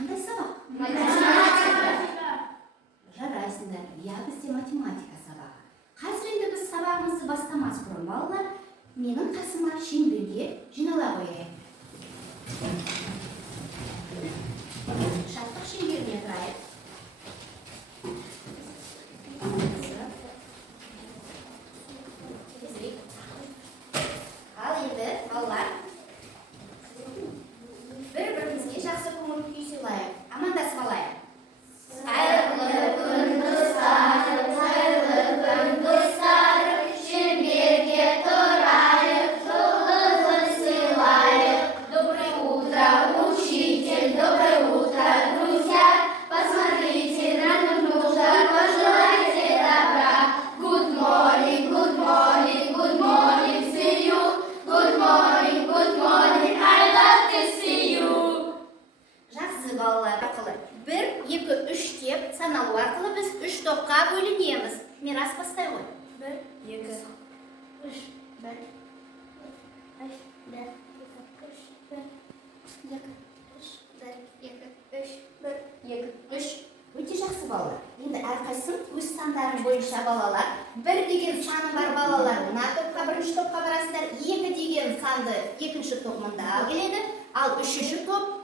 қандай сабақ? Математика. Жарайсыңдар. Я бізде математика сабағы. Қазір енді біз сабағымызды бастамас бұрын балалар, менің қасыма шеңберге жинала қояйық. Шаттық шеңберіне тұрайық. Ал енді балалар, бір-бірімізге жақсы көңіл күй сыйлайық. Амандасып алайық. Қайырлы күн достарым, қайырлы күн достарым, шеңберге тұрайық, жылылығын сыйлайық. Доброе утро, учитель, доброе утро, друзья. Посмотрите на нужно, пожелайте добра. Good morning, good morning, good morning, see you. Good morning, I love to see you. Жақсы балалар арқылы 1, 2, 3 деп саналу арқылы біз 3 топқа бөлінеміз. Мирас бастай ғой. 1, 2, 3, 1, 3. Өте жақсы балалар. Енді әрқайсың өз сандарың бойынша балалар. 1 деген саны бар балалар мына топқа, 1-ші топқа барасыздар. 2 деген санды 2-ші топ мында келеді. Ал 3-ші топ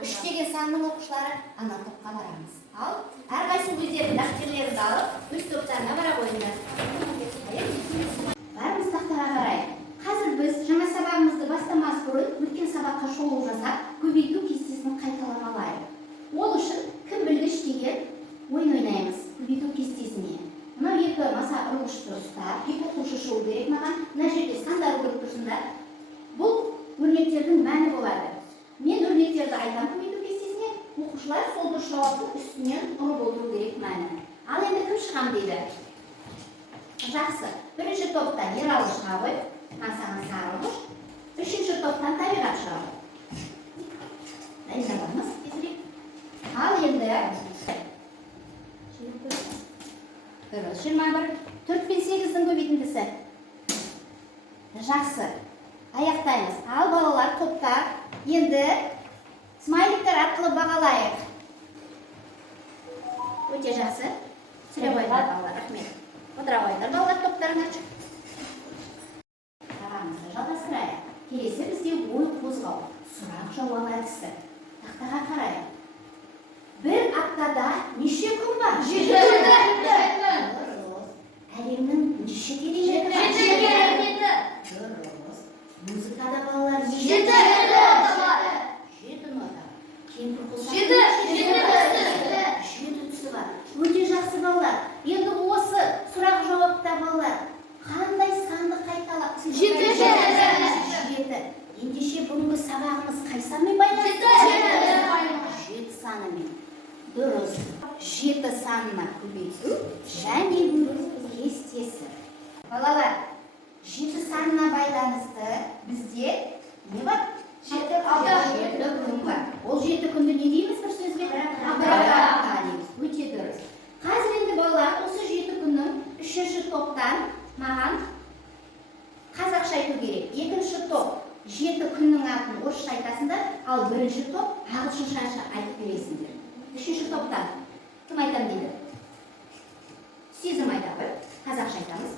3 деген санның оқушылары ана топқа барамыз. Ал әрқайсың өздерінің дәптерлерін алып, өз топтарына бара қойыңдар. Бәріміз тақтаға қарайық. Қазір біз жаңа сабағымызды бастамас бұрын өткен сабаққа шолу жасап, көбейту кестесін қайталамалайық. Ол үшін кім білгіш деген ойын ойнаймыз көбейту кестесіне. Мынау 2 маса ұрғышты ұстап, 2 оқушы шығу керек маған. Мына жерде сандар көріп тұрсыңдар. Бұл өрнектердің мәні болады. Мен өрнектерді айтам көбейту кестесіне, оқушылар сол дұрыс жауаптың үстінен ұрып отыру керек мәні. Ал енді кім шығам дейді? Жақсы. 1-ші топтан Ералы шыға ғой. Мансаған сарылғыш. 3-ші топтан Табиғат шыға ғой. Дайындабамыз, тезірек. Ал енді 21, 4 пен 8-дің көбейтіндісі. Жақсы. Аяқтаймыз. Ал балалар топта енді смайликтер арқылы бағалайық. Өте жақсы. Сіре қойыңдар балалар, рахмет. Отыра қойыңдар балалар топтарына. Сабағымызды жалғастырайық. Келесі бізде ой қозғау, сұрақ жауап әдісі. Тақтаға қарайық. Bir аптада неше күн бар? 7 күн. Әлемнің неше кереметі бар? 7 кереметі. Дұрыс. Музыкада балалар 7 нота. 7 нота. Кемпір қосақ 7 түсі бар. Өте жақсы балалар. Енді осы сұрақ жауапта балалар қандай санды қайталап? 7. Ендеше бүгінгі сабағымыз қай санмен байланысты? 7 санымен. Дұрыс. 7 санына көбейту және бөлу кестесі. Балалар, 7 санына байланысты бізде не бар? 7 күн бар. Ол 7 күнді не дейміз бір сөзбен? Апта дейміз. Өте дұрыс. Қазір енді балалар, осы 7 күннің 3-ші топтан маған қазақша айту керек. 2-ші топ 7 күннің атын орысша айтасыңдар, ал 1-ші топ ағылшынша айтып бересіңдер. 3-ші топтан кім айтам дейді? Сезім айтады, қазақша айтамыз.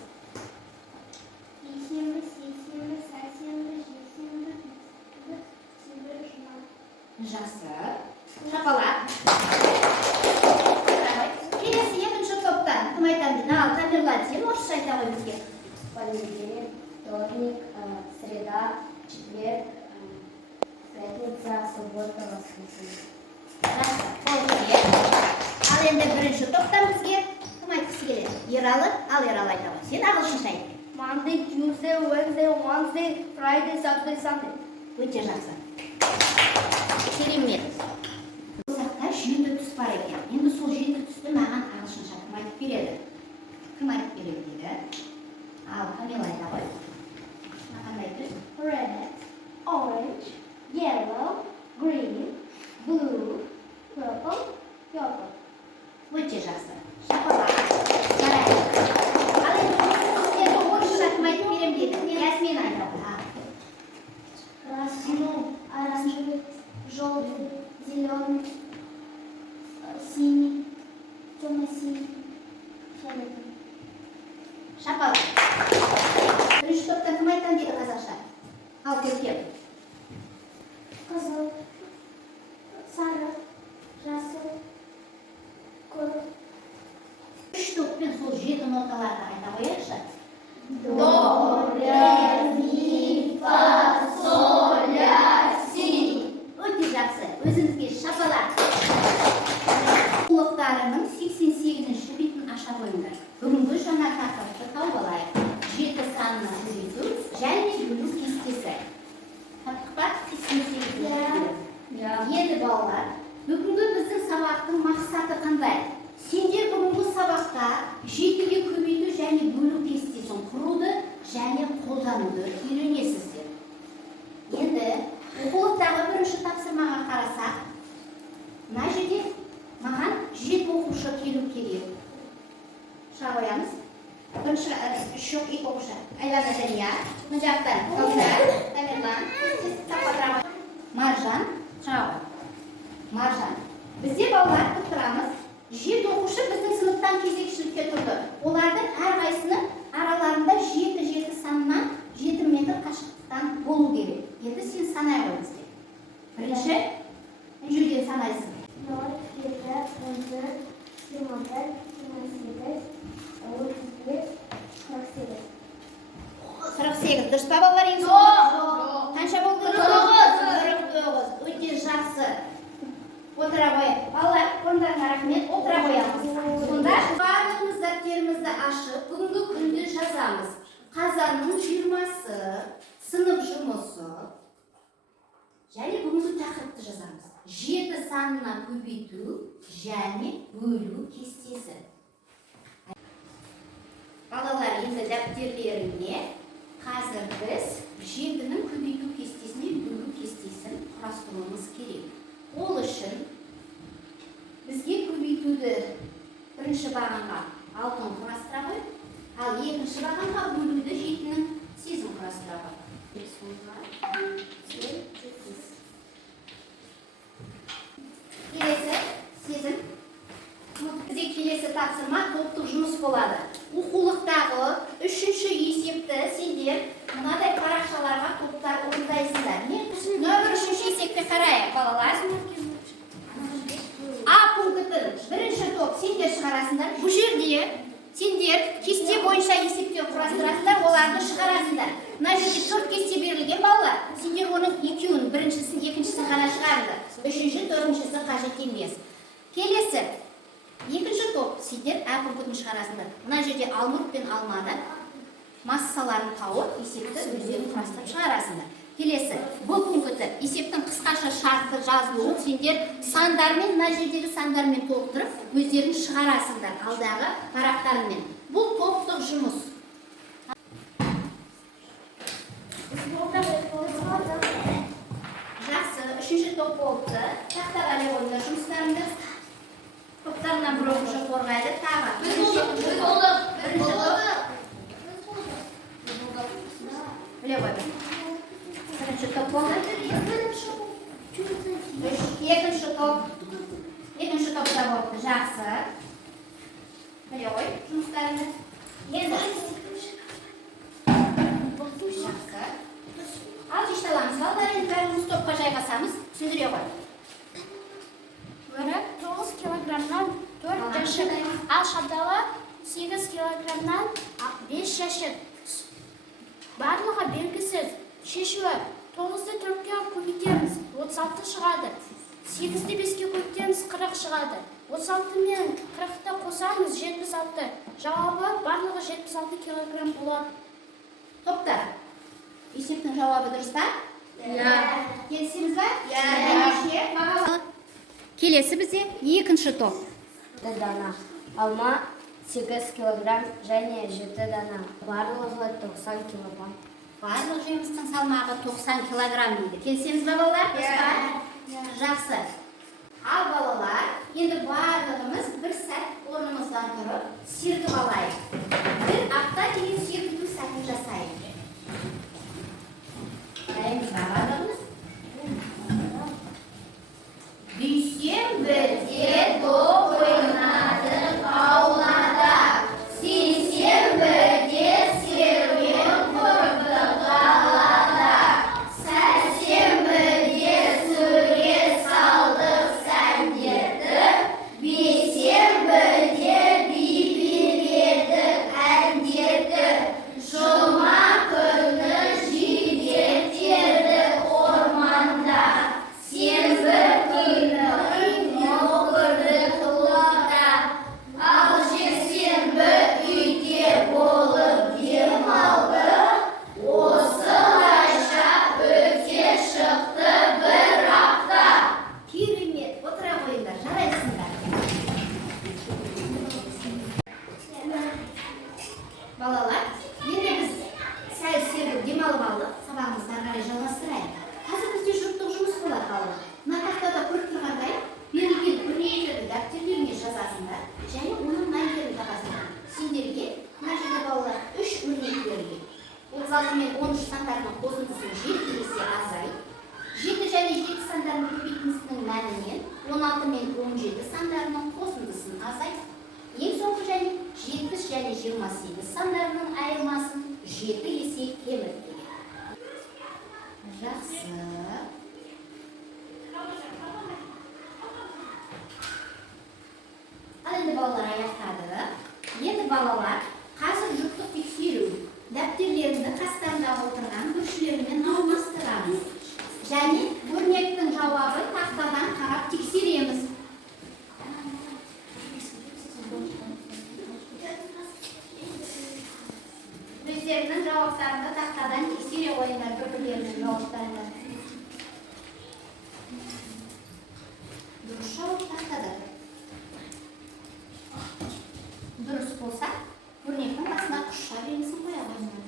Бейсенбі, сексенбі, сәрсенбі, жексенбі, сенбі, жұма. Жақсы. Шапалақ. Келесі 2-ші топтан кім айтам дейді? Ал Тамерлан, сен орысша айта ғой бізге. Понедельник, вторник, среда, четверг, пятница, суббота, воскресенье. Жақсы. Ал енді 1-ші топтан бізге кім айтқысы келеді? Ералы, ал Ералы айта ғой. Сен ағылшынша айт. Monday, Tuesday, Wednesday, Wednesday, Friday, Saturday, Sunday. Өте жақсы. Керемет. Осақта 7 түс бар екен. Енді сол 7 түсті маған ағылшынша кім айтып береді? Кім айтып береді дейді? Ал Камила айта ғой. Қандай түс? Red, orange, yellow, green, blue, purple, yellow. Өте жақсы. Шапалақ. Жарайды. Ал енді сіздерді орысша кім айтып берем дейді? Ясмин айта ғой. Красный, оранжевый, желтый, зеленый, синий, темно-синий, фиолетовый. Шапалақ. Бірінші топтан кім айтқан дейді қазақша? Ал көркем. Қызыл, сары, жасыл, көк. Үш топпен сол 7 ноталарды айта қояйықшы. До, ре, ми, фа, соль, ля, си. Өте жақсы. Өзіңізге шапалақ. Құлықтарының 88-ші бетін аша қойыңдар. Бүгінгі жаңа тақырыпты тауып алайық. 7 санына көбейту және бөлу кестесі. Таптық па? 88. Енді балалар, бүгінгі біздің сабақтың мақсаты қандай? Сендер бүгінгі сабақта 7-ге көбейту және бөлу кестесін құруды және қолдануды үйренесіздер. Енді оқулықтағы бірінші тапсырмаға қарасақ, мына жерде маған 7 оқушы келу керек. Шыға қоямыз. Бірінші жоқ 2 оқушы. Айлана Жәния, мына жақтан Кәусар, Тамерлан, Маржан, шыға қой. Маржан. Бізде балалар көп тұрамыз. 7 оқушы біздің сыныптан кезекшілікке тұрды. Олардың әрқайсының араларында 7 санынан 7 метр қашықтықтан болу керек. Енді сен санай ғой бізде. Бірінші, жүрген санайсың. 0, 7, 14, 21, 28, 35, 48. 48. Дұрыс па балалар ең соңғы? Қанша болды? 49. Өте жақсы. Отыра қояйық. Балалар, орындарыңа рахмет. Отыра қоямыз. Сонда барлығымыз дәптерімізді ашып, бүгінгі күнді жазамыз. Қазанның 20-сы, сынып жұмысы және бүгінгі тақырыпты жазамыз. 7 санына көбейту және бөлу кестесі. Балалар, енді дәптерлеріне қазір біз 7-нің көбейту кестесіне бөлу кестесін құрастыруымыз керек. Ол үшін бізге көбейтуді бірінші бағанға 6-ын құрастыра қойып, ал екінші бағанға бөлуді 7-нің 8-ін құрастыра қойып. Келесі, 8. Бізде келесі тапсырма топтық жұмыс болады. Оқулықтағы 3-ші есепті сендер мынадай парақшаларға топтар орындайсыңдар. Нөмір 3-ші есепке қарайық, балалар. А пунктін бірінші топ сендер шығарасыңдар. Бұл жерде сендер кесте бойынша есептер құрастырасыңдар, оларды шығарасыңдар. Мына жерде 4 кесте берілген балалар. Сендер оның екеуін, біріншісін, екіншісін ғана шығарыңдар. Үшінші, төртіншісі қажет емес. Келесі, екінші топ сендер А пунктін шығарасыңдар. Мына жерде алмұрт пен алманы массаларын тауып, есепті өздерін құрастырып шығарасыңдар. Келесі, бұл пункті есептің қысқаша шарты жазылуын сендер сандармен, мына жердегі сандармен толықтырып, өздерін шығарасыңдар алдағы парақтарымен. Бұл топтық жұмыс. Жақсы, үшінші топ болыпты. Тақтаға не қойыңдар жұмыстарыңды. Топтарынан бір оқушы қорғайды. Тағы. Бірінші топ. Біле қойды. Бірінші топ болды. Екінші топ. Екінші топта болыпты. Жақсы. Біле қой жұмыстарыңды. Енді. Жақсы. Ал жешті аламыз. Балдар енді бәріміз топқа жайғасамыз. Түсіндіре қой. Өрік 9 килограммнан 4 жәшік. Ал шабдалы 8 килограммнан 5 жәшік. Барлығы белгісіз. Шешуі 9-ды 4-ке көбейтеміз, 36 шығады. 8-ді 5-ке көбейтеміз, 40 шығады. 36 мен 40-ты қосамыз, 76. Жауабы барлығы 76 килограмм болады. Топтар. Есептің жауабы дұрыс па? Келісеміз ба? Келесі бізде екінші топ. Дана. Алма 8 килограмм және 7 дана. Барлығы 90 килограмм. Барлық жемістің салмағы 90 килограмм дейді. Келісеміз ба балалар? Жақсы. Ал балалар, енді барлығымыз бір сәт орнымыздан тұрып, сергіп алайық. Бір апта деген сергіту сәтін жасайық. Дайынбыз ба барлығымыз? 5 16 мен 17 сандарының қосындысын азайт. Ең соңғы және 70 және 28 сандарының айырмасын 7 есе кеміт деген. Жақсы. Ал енді балалар аяқтады. Енді балалар қазір жұптық тексеру дәптерлеріңді қастарында отырған көршілермен алмастырамыз. Және өрнектің жауабын тақтадан қарап тексереміз. Өздерінің жауаптарында тақтадан тексере қойыңдар бір-бірлерінің жауаптарында. Дұрыс жауап тақтада. Дұрыс болса, өрнектің басына құшша белгісін қоя қойыңдар.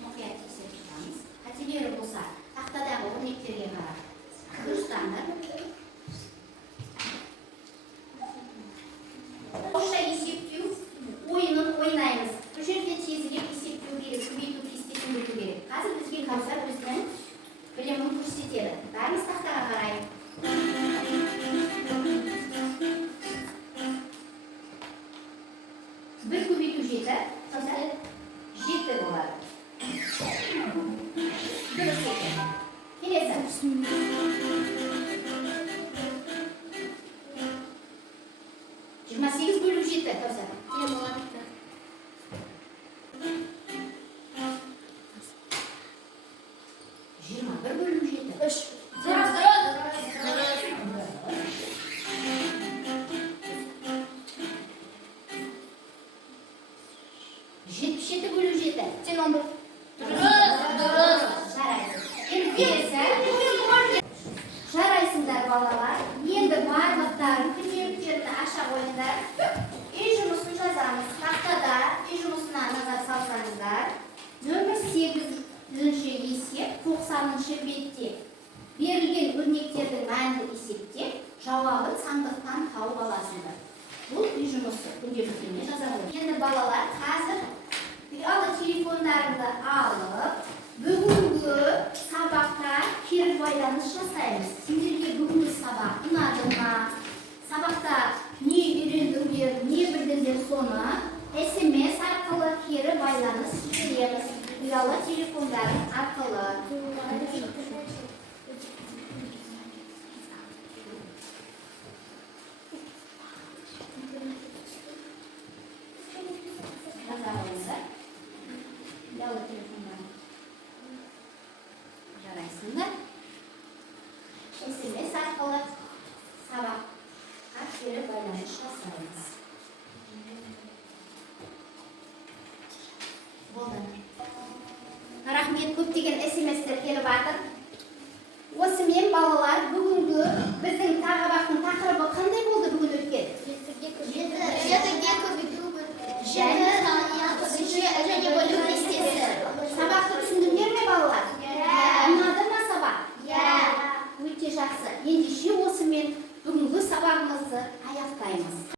Мұқият тексеріп шығамыз. Қателері болса, тақтадағы өрнектерге қарап дұрыстаңдар. Қосша есептеу ойынын ойнаймыз. Бұл жерде тезірек есептеу керек, көбейту кестесін білу керек. Қазір бізге Кәусар өзінің білімін көрсетеді. Бәріміз тақтаға қарайық. Бір көбейту 7, сосын 7 болады. Дұрыс екен. Келесі. 28 бөлу 7, Кәусар. Тең болады. 21 бөлу 7. 3. Жарайсыңдар балалар. Енді барлықтарын күнделіктерді аша қойыңдар. Үй жұмысын жазамыз. Тақтада үй жұмысына назар салсаңыздар. Нөмір 8-ші есеп 90-шы бетте берілген өрнектердің мәнін есептеп, жауабын сандықтан тауып аласыңдар. Бұл үй жұмысы күнделіктеріне жаза қойыңдар. Енді балалар қазір ұялы телефондарыңды алып, бүгінгі сабаққа кері байланыс жасаймыз. Сендерге бүгінгі сабақ ұнады ма? Сабақта не үйрендіңдер, не білдіңдер соны SMS арқылы кері байланыс жібереміз. Ұялы телефондарың арқылы. Ұялы телефондарың. Жарайсыңдар. SMS арқылы сабаққа кері байланыс жасаймыз. Болды. Рахмет, көптеген SMS-тер келіп жатыр. Осымен балалар, бүгінгі біздің сабақтың тақырыбы қандай болды бүгін өткен? 7.